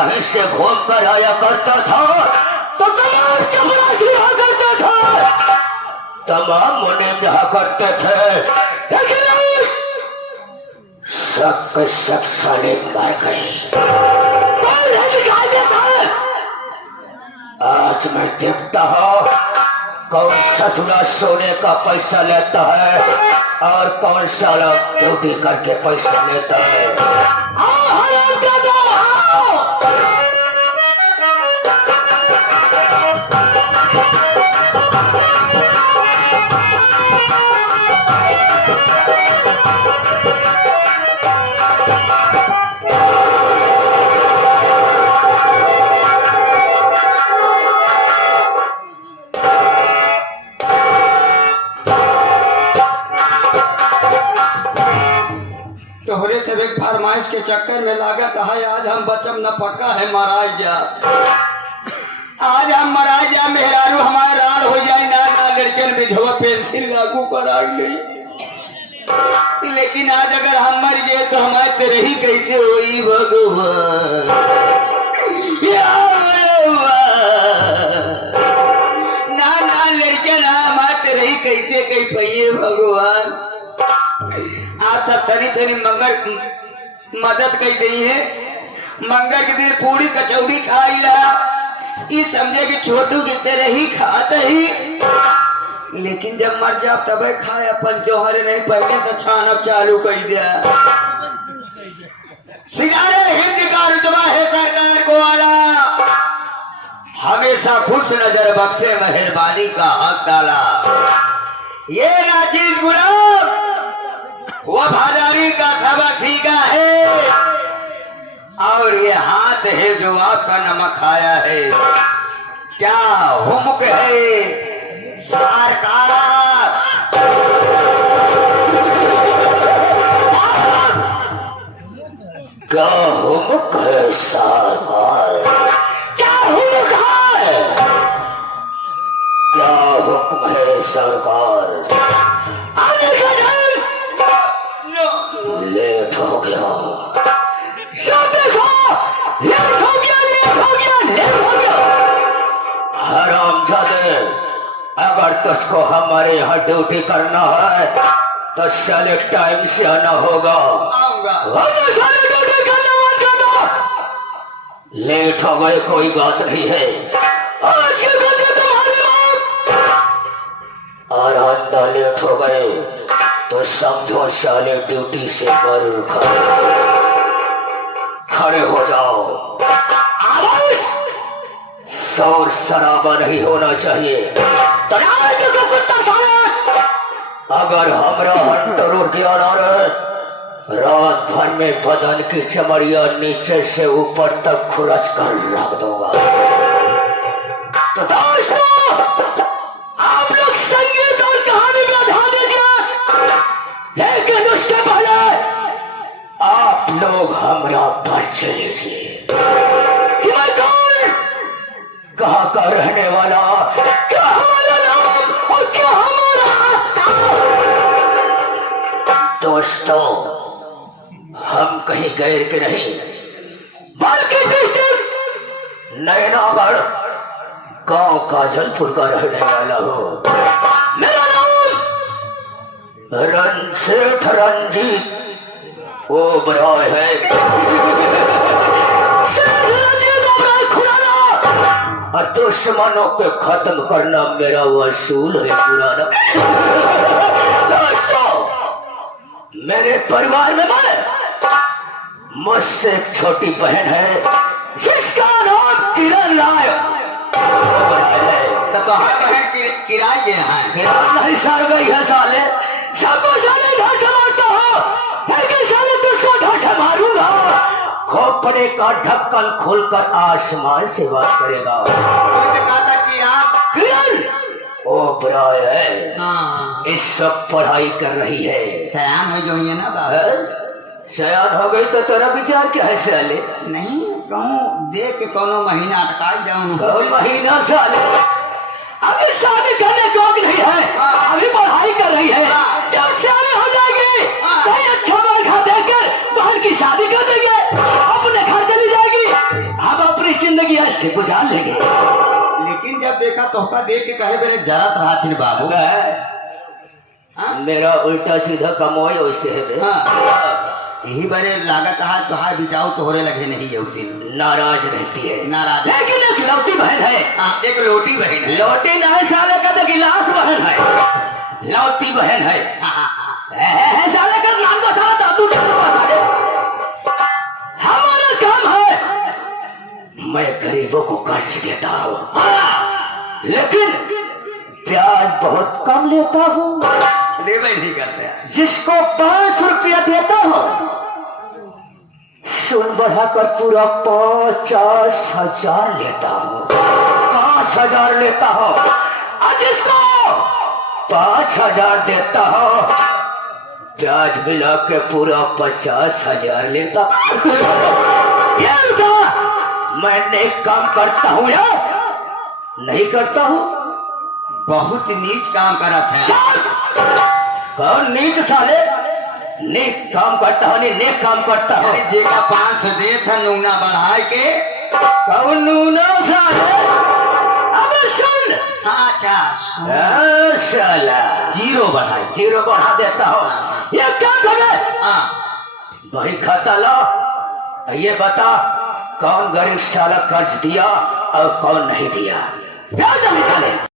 कहीं से घूम कर आया करता था तो तमाम चपरासी रहा करता था, तमाम मुनीम रहा करते थे, लेकिन सब के सब साले मर गए। आज मैं देखता हूँ कौन ससुरा सोने का पैसा लेता है और कौन साला ड्यूटी करके पैसा लेता है। तोहरे से एक फरमाइश के चक्कर में लागत है आज हम बचम न पक्का है महाराज जा, आज हम महाराज जा मेहरारू हमारे राड हो जाए ना ना लड़कन विधवा पेंसिल लागू करा ली, लेकिन आज अगर हम मर गए तो हमारे तेरे ही कैसे होई भगवान। ना ना लड़कन हमारे तेरे ही कैसे कही पहिए भगवान। आप सब तनी तनी मंगर मदद कर दी है, मंगर के दिन पूरी कचौड़ी खाईला, ये समझे कि छोटू की तरह ही खाता ही, लेकिन जब मर जाओ तब खाए अपन जोहरे नहीं पहले से छानब चालू कर दिया। सिगारे हिंद का रुतबा है सरकार को वाला, हमेशा खुश नजर बख्शे मेहरबानी का हक डाला। ये नाचीज गुलाम वफादारी का सबक सीखा है, और ये हाथ है जो आपका नमक खाया है। क्या हुम्क है सरकार, क्या हुम्क है सरकार, क्या हुम्क है, क्या हुक्म है सरकार। लेट हो गया, सब देखो, लेट हो गया, लेट हो गया, लेट हो गया। हरामजादे, अगर तुझको हमारे यहाँ ड्यूटी करना है तो साले टाइम से आना होगा। साले ड्यूटी करना, लेट हो गए कोई बात नहीं है, आज के बच्चे तुम्हारे बाप और आंदा लेट हो गए तो समझो साले ड्यूटी से जरूर खड़े हो जाओ। आवाज शोर शराबा नहीं होना चाहिए। तो कुत्ता अगर हमरा हंटर उड़ गया ना रे, रात भर में बदन की चमड़िया नीचे से ऊपर तक खुरच कर रख दूंगा। तो दोस्तों, आप लोग संगीत और कहानी का ध्यान दीजिए, लेकिन उसके पहले आप लोग हमरा परिचय लीजिए कि मैं कौन, कहाँ का रहने वाला, क्या हमारा नाम और क्या हमारा दोस्तों, हम कहीं गैर के नहीं बल्कि डिस्ट्रिक्ट नैनागढ़ गांव काजलपुर का रहने वाला हूँ। मेरा नाम रणसेठ रंजीत ओबराय है। दुश्मनों के खत्म करना मेरा वसूल है पुराना। दोस्तों, मेरे परिवार में मैं मुझसे एक छोटी बहन है जिसका नाम किरण राय है। तो कहाँ बहन किराए के हैं? किरण नहीं सर गई है साले, सबको साले ढाल से मारता हो, फिर साले तुझको ढाल से मारूंगा। खोपड़े का ढक्कन खोलकर आसमान से बात करेगा। किरण ओबराय है। हाँ। इस सब पढ़ाई कर रही है। सयान हो गई है ना बाबा? सयान हो गई तो तेरा विचार क्या है साले? नहीं कहूँ देख के कोनो महीना अटका जाऊँ। महीना साले अभी शादी करने को नहीं है, अभी पढ़ाई कर रही है। जब शादी हो जाएगी कोई अच्छा घर देकर बहन की शादी कर देंगे, अपने घर चली जाएगी। तोहका देख के कहे मेरे जरा रहा थी बाबू। हाँ? मेरा उल्टा सीधा कमोई वैसे है बे। हाँ। यही बारे लागा कहा तुहार बिचाऊ तो होने लगे नहीं होती, नाराज रहती है, नाराज है। लेकिन एक लौटी बहन है। हाँ, एक लोटी बहन है। लौटी नहीं साले का तो गिलास बहन है, लौटी बहन है। है साले का नाम तो साला दादू साले। हमारा काम है मैं गरीबों को कर्ज देता हूँ, लेकिन ब्याज बहुत कम लेता हूँ। लेवे नहीं करते। जिसको 5 रुपया देता हूँ सुन बढ़ाकर पूरा 50,000 लेता हूँ, 5,000 लेता हूँ। और जिसको 5,000 देता हूँ ब्याज मिला के पूरा 50,000 लेता। ये रुका, मैं नेक काम करता हूँ या नहीं करता हूँ? बहुत नीच काम करा था। कौन नीच साले? नेक काम करता हूँ, नहीं नेक काम करता हूँ। जेका 500 दे था नूना बढ़ाए के। कौन नूना साले? अबे सुन। अच्छा साला जीरो बढ़ाए, जीरो बढ़ा देता हूँ। ये क्या करे? हाँ वही खाता लो। ये बता कौन गरीब साला कर्ज दिया और कौन नहीं दिया? क्या जाने साले?